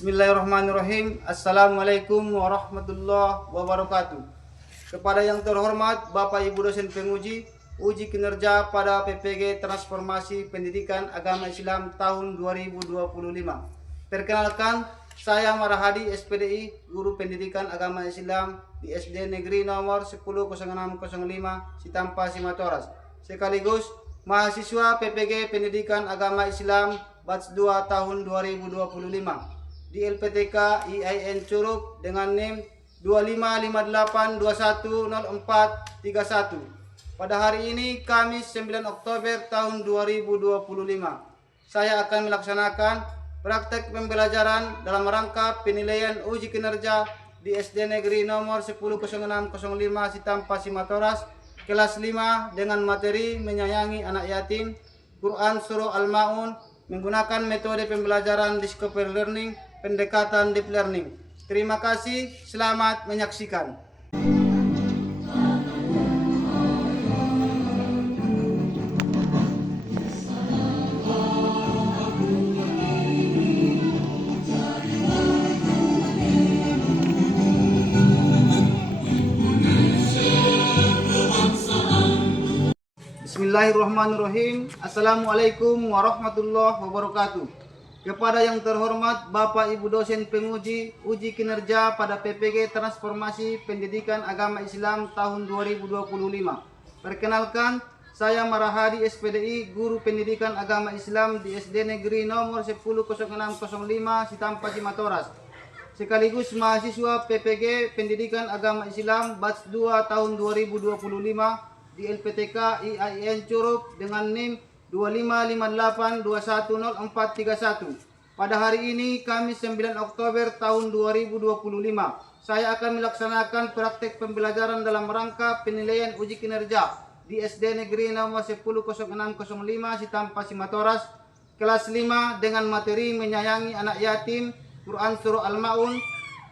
Bismillahirrahmanirrahim. Assalamualaikum warahmatullahi wabarakatuh. Kepada yang terhormat Bapak Ibu dosen penguji uji kinerja pada PPG Transformasi Pendidikan Agama Islam tahun 2025. Perkenalkan, saya Marahadi SPDI, Guru Pendidikan Agama Islam di SD Negeri nomor 100605 Sitampa Simatoras. Sekaligus mahasiswa PPG Pendidikan Agama Islam Batch 2 tahun 2025. Di LPTK IAIN Curug dengan NIM 2558210431. Pada hari ini Kamis 9 Oktober tahun 2025, saya akan melaksanakan praktek pembelajaran dalam rangka penilaian uji kinerja di SD Negeri nomor 100605 Sitampa Simatoras kelas 5 dengan materi menyayangi anak yatim, Quran Surah Al-Maun, menggunakan metode pembelajaran Discovery Learning, pendekatan Deep Learning. Terima kasih, selamat menyaksikan. Bismillahirrahmanirrahim. Assalamualaikum warahmatullahi wabarakatuh. Kepada yang terhormat Bapak Ibu dosen penguji uji kinerja pada PPG Transformasi Pendidikan Agama Islam tahun 2025. Perkenalkan, saya Marahadi SPDI, Guru Pendidikan Agama Islam di SD Negeri nomor 100605 Sitampa Simatoras. Sekaligus mahasiswa PPG Pendidikan Agama Islam Batch 2 tahun 2025 di LPTK IAIN Curug dengan NIM 2558210431. Pada hari ini Kamis 9 Oktober tahun 2025, saya akan melaksanakan praktek pembelajaran dalam rangka penilaian uji kinerja di SD Negeri nomor 100605 Sitampa Simatoras kelas 5 dengan materi menyayangi anak yatim, Quran Surah Al-Maun,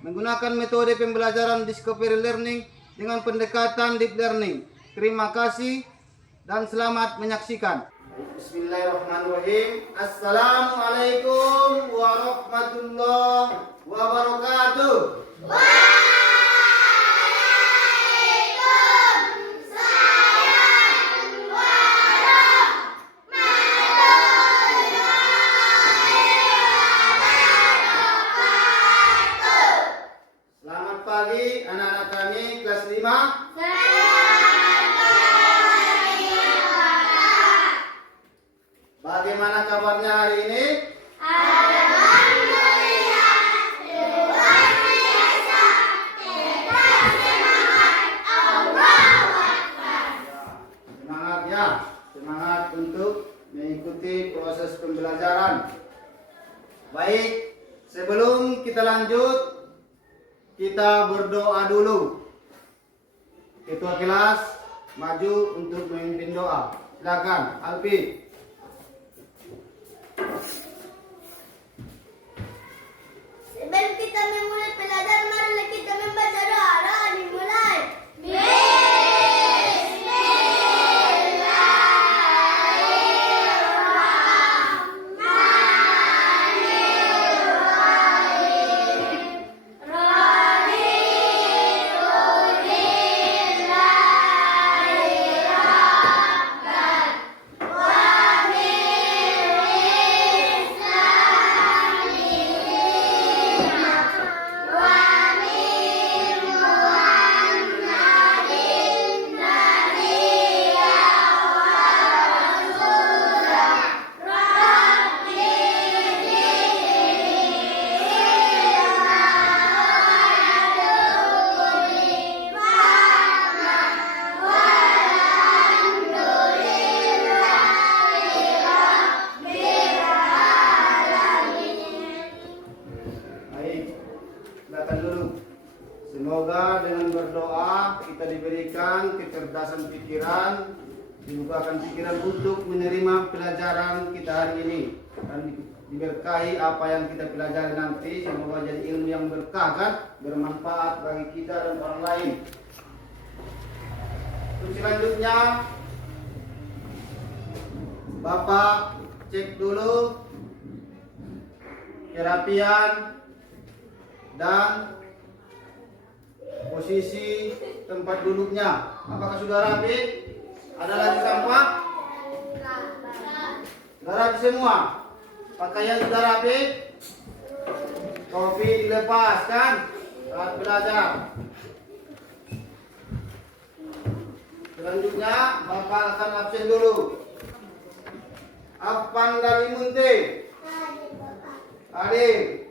menggunakan metode pembelajaran Discovery Learning dengan pendekatan Deep Learning. Terima kasih dan selamat menyaksikan. Bismillahirrahmanirrahim. Assalamualaikum warahmatullahi wabarakatuh. Selamat pagi anak-anak kami kelas 5. Bagaimana kabarnya hari ini? Alhamdulillah, luar biasa. Kita semangat, Allahu Akbar. Semangat ya, semangat untuk mengikuti proses pembelajaran. Baik, sebelum kita lanjut, kita berdoa dulu. Ketua kelas maju untuk memimpin doa. Silakan, Alfi. Sebelum kita memulai pelajaran, marilah kita membaca doa. Dimulai. Semoga dengan berdoa kita diberikan kecerdasan pikiran, dibukakan pikiran untuk menerima pelajaran kita hari ini, dan diberkahi apa yang kita pelajari nanti. Semoga jadi ilmu yang berkah, kan? Bermanfaat bagi kita dan orang lain. Terus selanjutnya Bapak cek dulu kerapian dan posisi tempat duduknya. Apakah sudah rapi? Ada lagi sampah? Sudah rapi semua. Pakaian sudah rapi. Topi dilepas kan? Saat belajar. Selanjutnya Bapak akan absen dulu. Apan dari Munte. Hadir.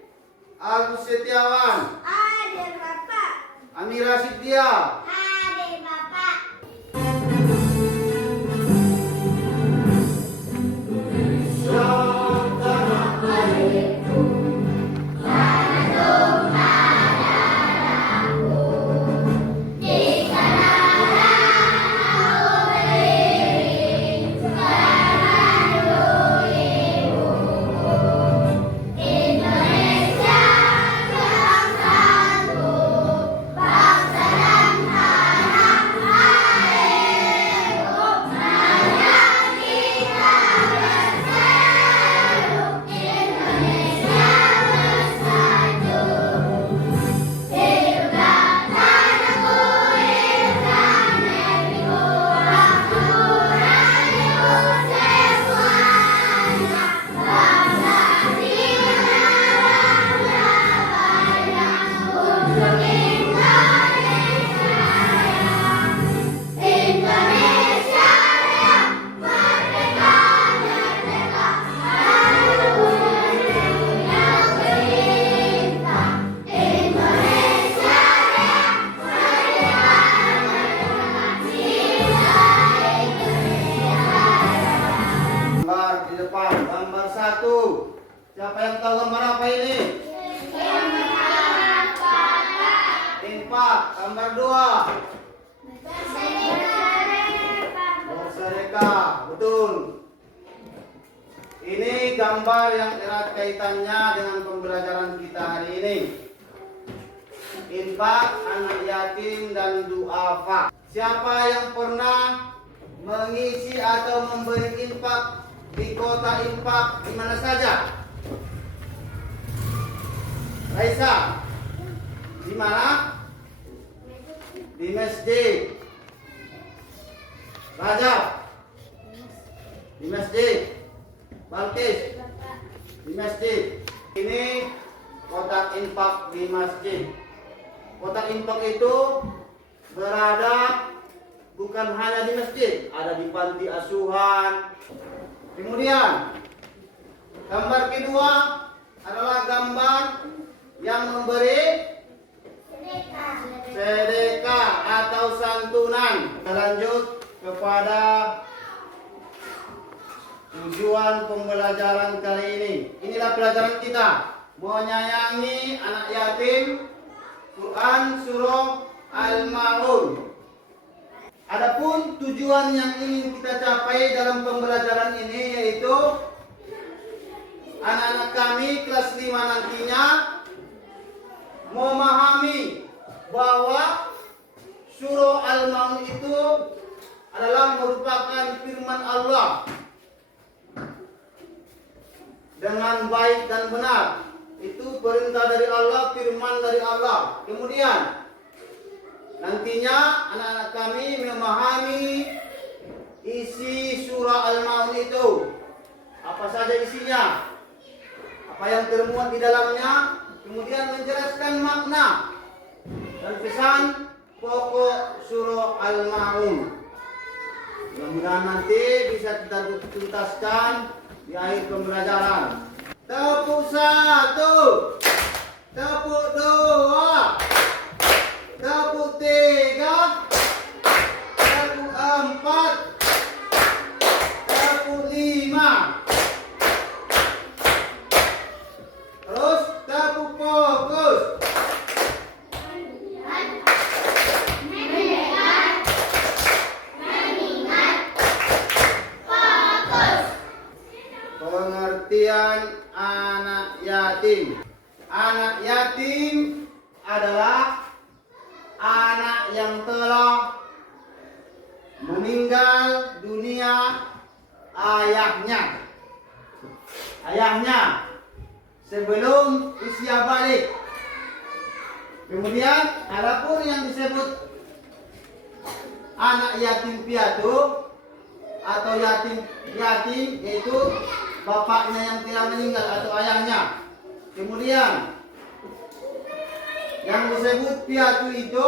Agus Setiawan. Hadir Bapak. Amira Sidya. Hadir Bapak. Gambar di depan. Gambar 1. Siapa yang tahu gambar apa ini? Impak. Gambar 2. Bersereka. Betul. Ini gambar yang erat kaitannya dengan pembelajaran kita hari ini. Infak, anak yatim, dan duafa. Siapa yang pernah mengisi atau memberi infak di kota infak di mana saja? Raisa, di mana? Di masjid. Rajab, di masjid. Balkis, di masjid. Ini kotak infak di masjid. Kotak infak itu berada bukan hanya di masjid, ada di panti asuhan. Kemudian gambar kedua adalah gambar yang memberi sedekah atau santunan. Lanjut kepada tujuan pembelajaran kali ini. Inilah pelajaran kita, menyayangi anak yatim, Quran surah Al-Maun. Adapun tujuan yang ingin kita capai dalam pembelajaran ini yaitu anak-anak kami kelas 5 nantinya memahami bahwa surah Al-Maun itu adalah merupakan firman Allah dengan baik dan benar. Itu perintah dari Allah, firman dari Allah. Kemudian nantinya anak-anak kami memahami isi surah Al-Maun itu. Apa saja isinya? Apa yang termuat di dalamnya? Kemudian menjelaskan makna dan pesan pokok surah Al-Maun. Mudah-mudahan nanti bisa kita tuntaskan di akhir pembelajaran. Tepuk 1, tepuk 2, tepuk 3, tepuk 4, tepuk 5. Terus tepuk fokus. Pengertian anak yatim. Anak yatim adalah anak yang telah meninggal dunia ayahnya. Ayahnya sebelum usia balik. Kemudian adapun yang disebut anak yatim piatu atau yatim yaitu bapaknya yang telah meninggal atau ayahnya. Kemudian yang disebut piatu itu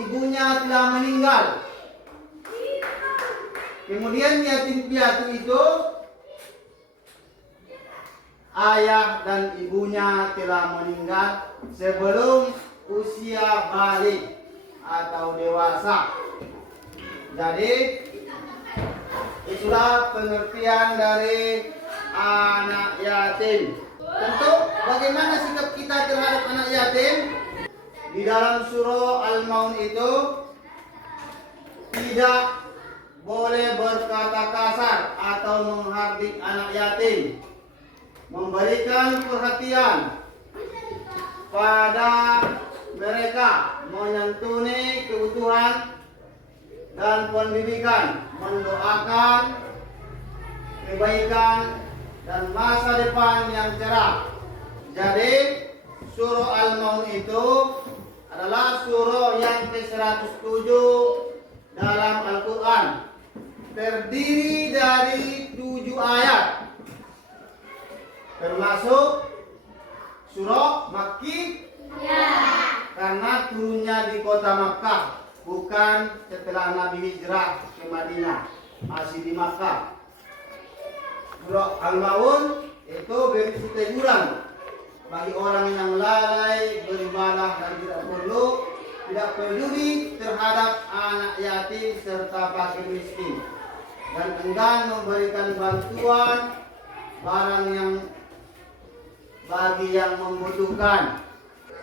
ibunya telah meninggal. Kemudian yatim piatu itu ayah dan ibunya telah meninggal sebelum usia balik atau dewasa. Jadi itulah pengertian dari anak yatim. Tentu bagaimana sikap kita terhadap anak yatim? Di dalam surah Al-Maun itu tidak boleh berkata kasar atau menghardik anak yatim. Memberikan perhatian pada mereka, menyantuni kebutuhan dan pendidikan, mendoakan kebaikan dan masa depan yang cerah. Jadi surah Al-Maun itu adalah surah yang ke-107 dalam Al-Quran. Terdiri dari 7 ayat, termasuk surah Makki karena turunnya di kota Makkah, bukan setelah Nabi hijrah ke Madinah, masih di Makkah. Surah Al-Maun itu berisi teguran bagi orang yang lalai beribadah dan tidak peduli terhadap anak yatim serta fakir miskin, dan enggan memberikan bantuan barang yang bagi yang membutuhkan.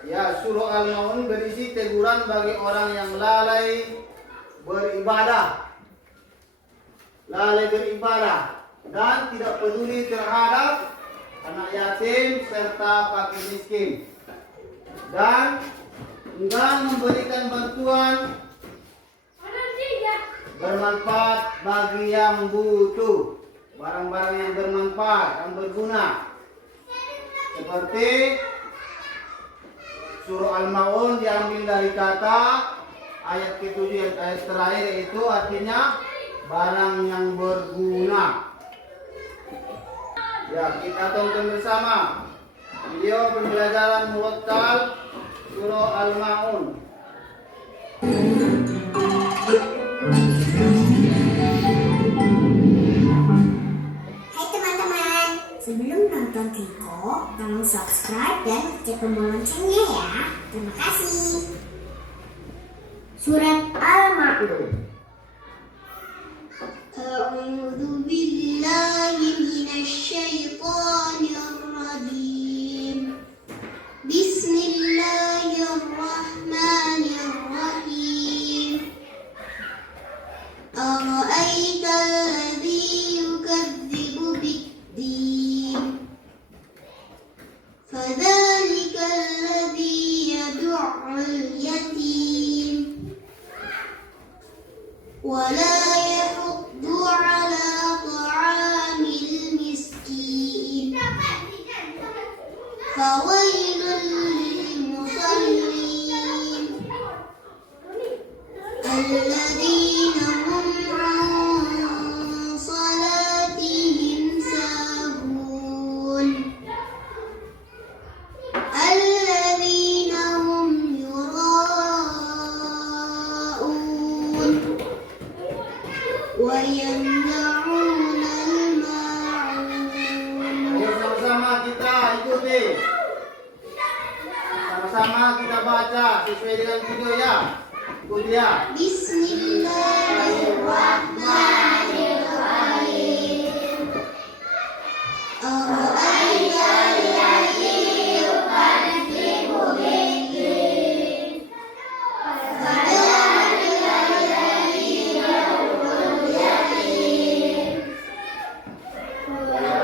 Ya, surah Al-Maun berisi teguran bagi orang yang lalai beribadah dan tidak peduli terhadap anak yatim serta fakir miskin, dan enggan memberikan bantuan bermanfaat bagi yang butuh, barang-barang yang bermanfaat, yang berguna. Seperti surah Al-Maun diambil dari kata ayat ke-7, ayat terakhir, itu artinya barang yang berguna. Ya, kita tonton bersama video pembelajaran murattal surah Al-Maun. Hai teman-teman, sebelum nonton Riko, tolong subscribe dan klik tombol loncengnya ya. Terima kasih. Surat Al-Maun. A'udzu billahi minasyaitonir rajim. Bismillahirrahmanirrahim. Ara'aita alladzi yukadzibu bid-din. Fadzalika alladzi yad'ul yatim. Wa la yahuddu 'ala ta'amil miskin. Fawailul lil musallin. Alladzina hum 'an salatihim sahun. Alladzina hum yura'un wa yamna'una al-ma'un. Ayo sama-sama kita ikuti. Sama-sama kita baca sesuai dengan video ya. Ikuti ya. Bismillahirrahmanirrahim. Ara'aita alladzi yukadzibu bid-din. Fadzalika alladzi yad'ul yatim. Wa la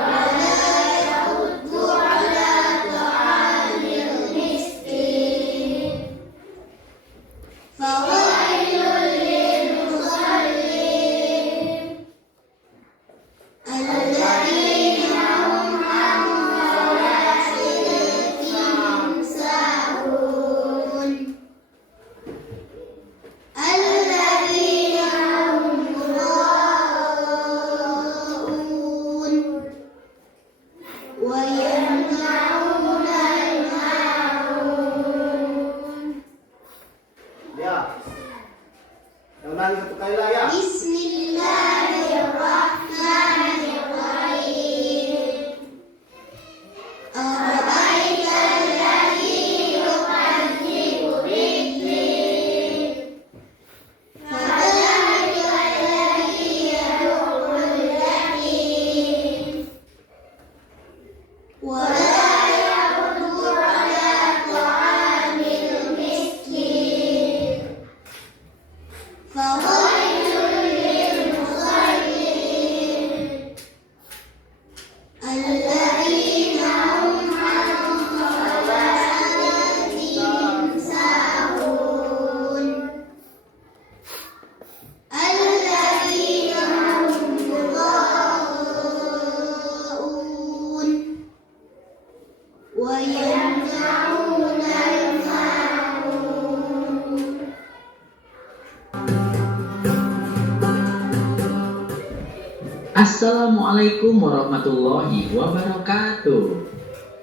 yahuddu 'ala ta'amil miskin. Fawailul lil musallin. Alladzina hum 'an ولا يقدر على طعام المسكين فويل للمصلين الذين هم عن صلاتهم ساهون الذين هم يراءون ويمنعون الماعون Assalamualaikum warahmatullahi wabarakatuh.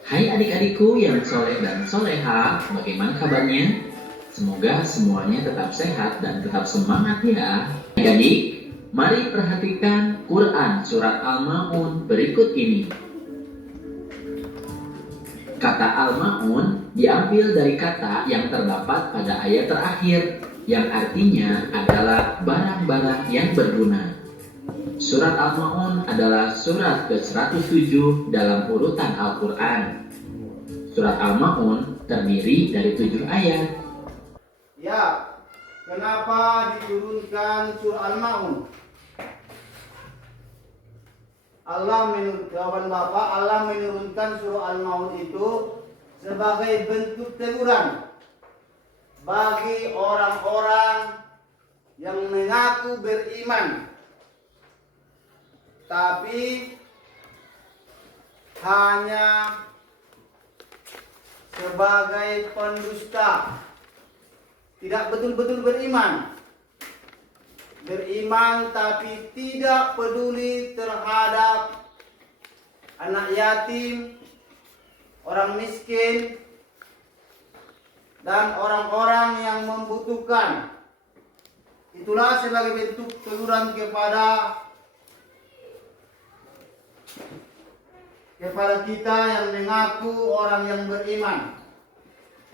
Hai adik-adikku yang soleh dan soleha, bagaimana kabarnya? Semoga semuanya tetap sehat dan tetap semangat ya. Adik-adik, mari perhatikan Quran surat Al-Ma'un berikut ini. Kata Al-Ma'un diambil dari kata yang terdapat pada ayat terakhir, yang artinya adalah barang-barang yang berguna. Surat Al-Ma'un adalah surat ke-107 dalam urutan Al-Quran. Surat Al-Ma'un terdiri dari 7 ayat. Ya, kenapa diturunkan surah Al-Ma'un? Jawaban Bapak, Allah menurunkan surah Al-Ma'un itu sebagai bentuk teguran bagi orang-orang yang mengaku beriman tapi hanya sebagai pendusta, tidak betul-betul beriman tapi tidak peduli terhadap anak yatim, orang miskin, dan orang-orang yang membutuhkan. Itulah sebagai bentuk teguran kepada kita yang mengaku orang yang beriman.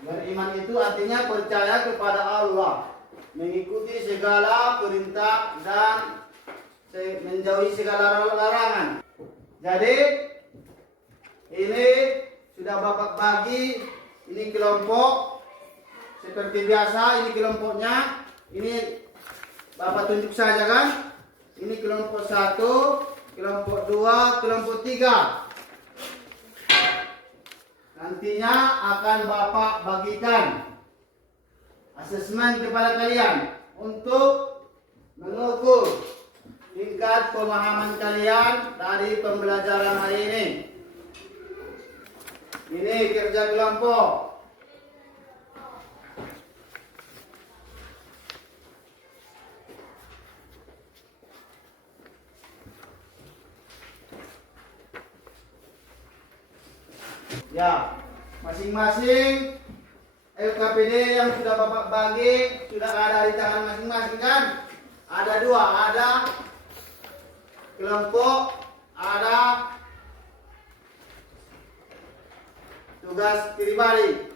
Beriman itu artinya percaya kepada Allah, mengikuti segala perintah dan menjauhi segala larangan. Jadi ini sudah Bapak bagi, ini kelompok seperti biasa, ini kelompoknya, ini Bapak tunjuk saja kan. Ini kelompok 1, kelompok 2, kelompok 3. Nantinya akan Bapak bagikan asesmen kepada kalian untuk mengukur tingkat pemahaman kalian dari pembelajaran hari ini. Ini kerja kelompok. Ya, masing-masing LKPD yang sudah Bapak bagi sudah ada di tangan masing-masing kan? Ada 2, ada kelompok, ada tugas pribadi.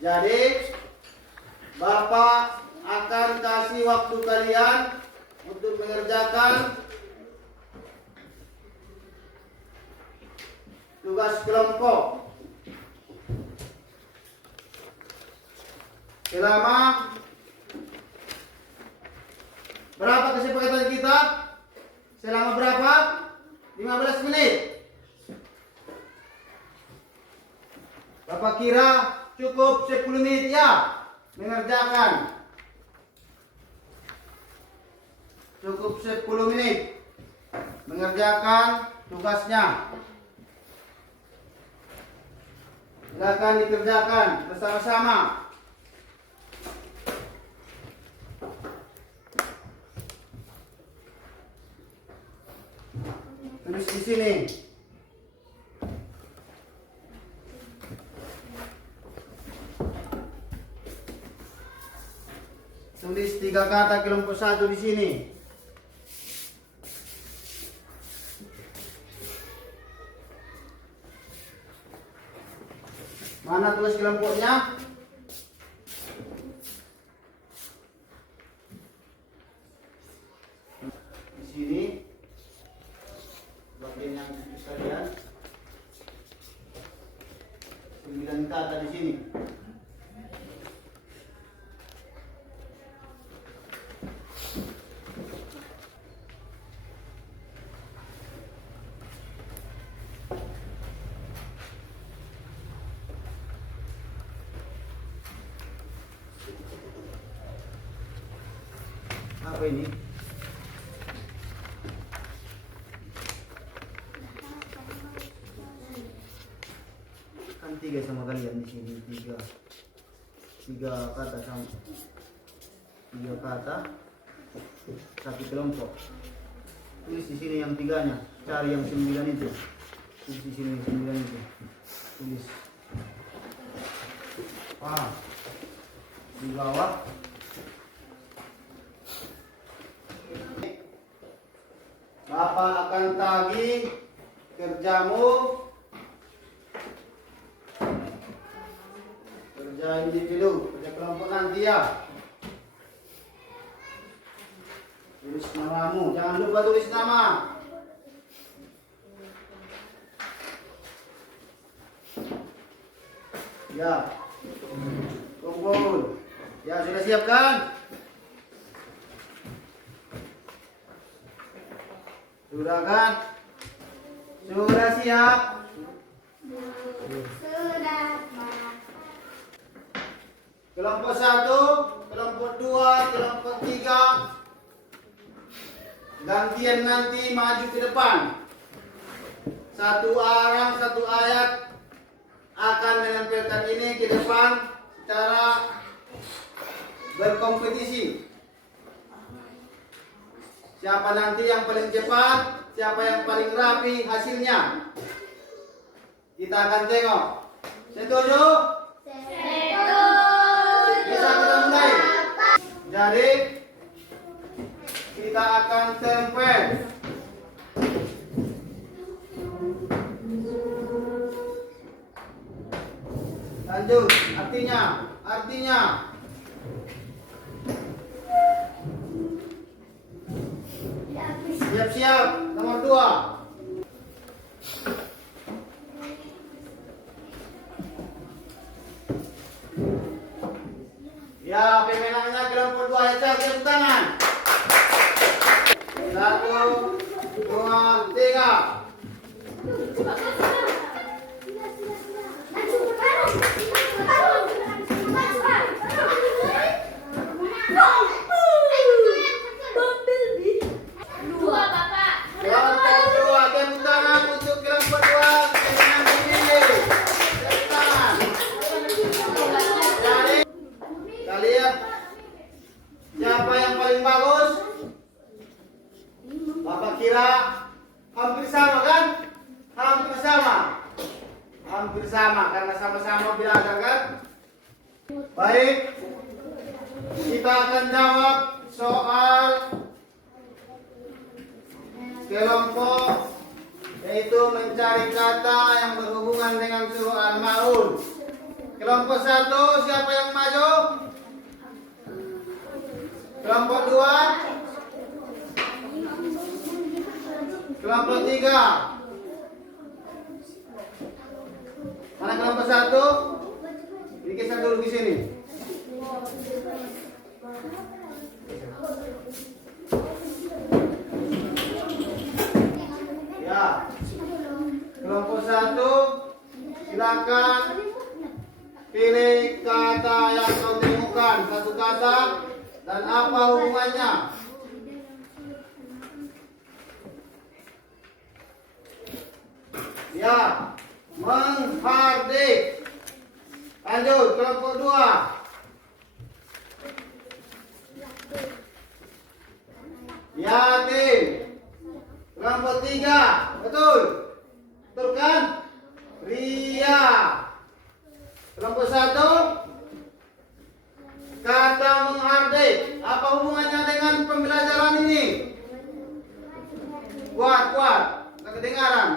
Jadi Bapak akan kasih waktu kalian untuk mengerjakan tugas kelompok selama berapa kesepakatan kita? Selama berapa? 15 menit. Bapak kira cukup 10 menit ya mengerjakan? Cukup 10 menit mengerjakan tugasnya. Silakan dikerjakan bersama-sama. Tulis di sini. Tulis 3 kata kelompok 1 di sini. Mana tulis kelompoknya? Di sini bagian yang sekalian. 9 kata di sini. Apa ini? Kan 3 sama kalian di sini, 3 kata sama 3 kata, 1 kelompok. Tulis di sini yang 3-nya, cari yang 9 itu. Tulis di sini 9 itu. Tulis. Di bawah. Bapak akan tagih kerjamu, kerja individu, kerja kelompok nanti ya. Tulis namamu, jangan lupa tulis nama. Ya, kumpul. Ya, sudah siap kan? Sudah kan? Sudah siap? Sudah, Pak. Kelompok 1, kelompok 2, kelompok 3. Gantian nanti maju ke depan. Satu orang, satu ayat akan menempelkan ini ke depan secara berkompetisi. Siapa nanti yang paling cepat, siapa yang paling rapi hasilnya. Kita akan tengok. Setuju? Setuju. Bisa kita mulai. Jadi kita akan tempel. Lanjut, artinya. Siap-siap, nomor 2. Ya, pemenangnya kelompok 2 Heca, tepuk tangan. 1, 2, 3. Dua, Bapak. Kelompok 2, tepuk tangan untuk kelompok 2 pemenang ini. Tepuk tangan. Jadi, kalian siapa yang paling bagus? Bapak kira hampir sama kan? Hampir sama. Hampir sama karena sama-sama belajar kan? Baik. Kita akan jawab soal kelompok, yaitu mencari kata yang berhubungan dengan surah Al-Ma'un. Kelompok 1, siapa yang maju? Kelompok 2? Kelompok 3? Mana kelompok 1? Digeser dulu di sini. Ya. Kelompok 1, silakan pilih kata yang kau temukan, satu kata dan apa hubungannya. Ya, menghardik. Lanjut, kelompok 2. Yatim. Kelompok 3, betul? Betul kan? Ria. Kelompok 1, kata menghardik. Apa hubungannya dengan pembelajaran ini? Kuat. Nggak kedengaran.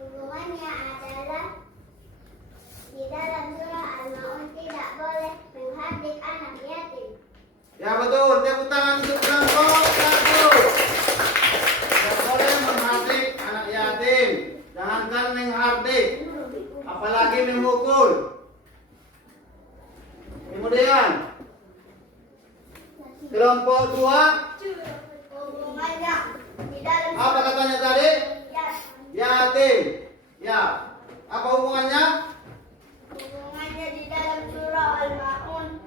Hubungannya adalah di dalam surah Al-Ma'un tidak boleh menghardik anak yatim. Ya betul, tepuk tangan untuk kelompok 1. Tidak boleh menghardik anak yatim. Jangankan menghardik. Apa apalagi memukul. Kemudian kelompok 2, Hubungannya di dalam apa katanya tadi? Yatim. Ya. Apa hubungannya? hubungannya di dalam surah Al-Maun.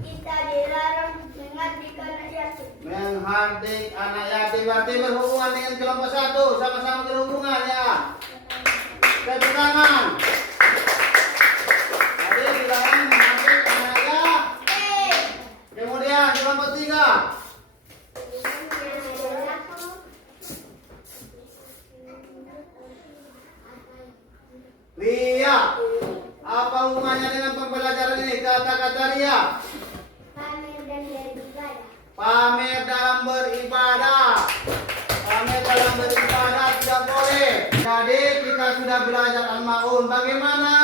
Kita dilarang mengabdikan anak yatim. Menghardik anak yatim berarti berhubungan dengan kelompok 1, sama-sama berhubungan ya. Tepuk tangan. Jadi dilarang menghardik anak yatim. Kemudian kelompok 3. Ria. Apa hubungannya dengan pembelajaran ini? Kata-kata Ria. Pamer dan beribadah. Pamer dalam beribadah. Pamer dalam beribadah tidak boleh. Jadi kita sudah belajar Al-Maun. Bagaimana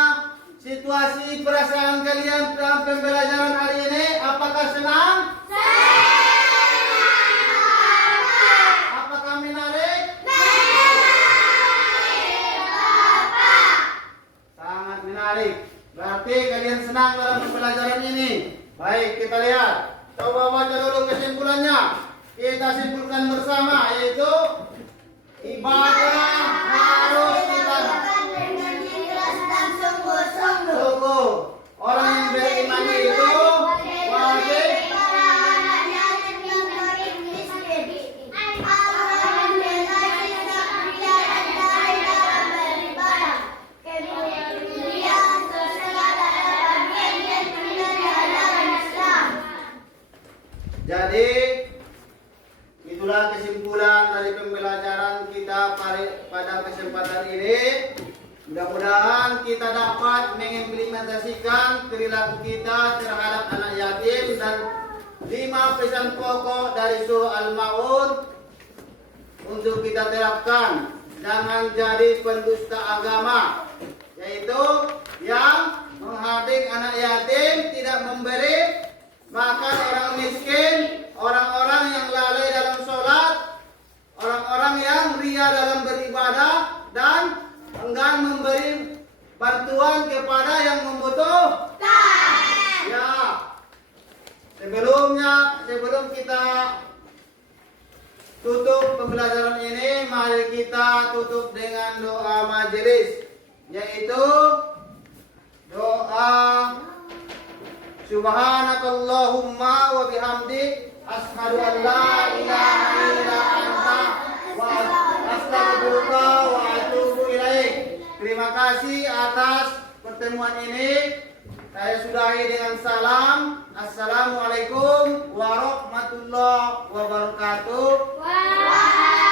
situasi perasaan kalian dalam pembelajaran hari ini? Apakah senang? Apakah menarik? Sangat menarik. Berarti kalian senang dalam pembelajaran ini. Baik, kita lihat. Coba baca dulu kesimpulannya. Kita simpulkan bersama, yaitu ibadah harus kita Dengan ikhlas dan sungguh-sungguh. sungguh. Orang yang beriman itu wajib Anak yatim yang beriman miskin. Allah memberkati dia dari dalam beribadah. Kemudian segala bagian yang benar dalam Islam. Jadi itulah kesimpulan dari pembelajaran kita pada kesempatan ini. Mudah-mudahan kita dapat mengimplementasikan perilaku kita terhadap anak yatim dan 5 pesan pokok dari surah Al-Maun untuk kita terapkan. Jangan jadi pendusta agama, yaitu yang menghardik anak yatim, tidak memberi makan orang miskin, orang-orang yang lalai dalam sholat, orang-orang yang ria dalam beribadah, dan enggan memberi bantuan kepada yang membutuhkan. Ya, sebelum kita tutup pembelajaran ini, mari kita tutup dengan doa majelis, yaitu doa Subhanakallahumma wa bihamdik asyhadu an la ilaha illa anta wa astaghfiruka wa atubu ilaik. Terima kasih atas pertemuan ini. Saya sudahi dengan salam. Assalamualaikum warahmatullahi wabarakatuh. Wah.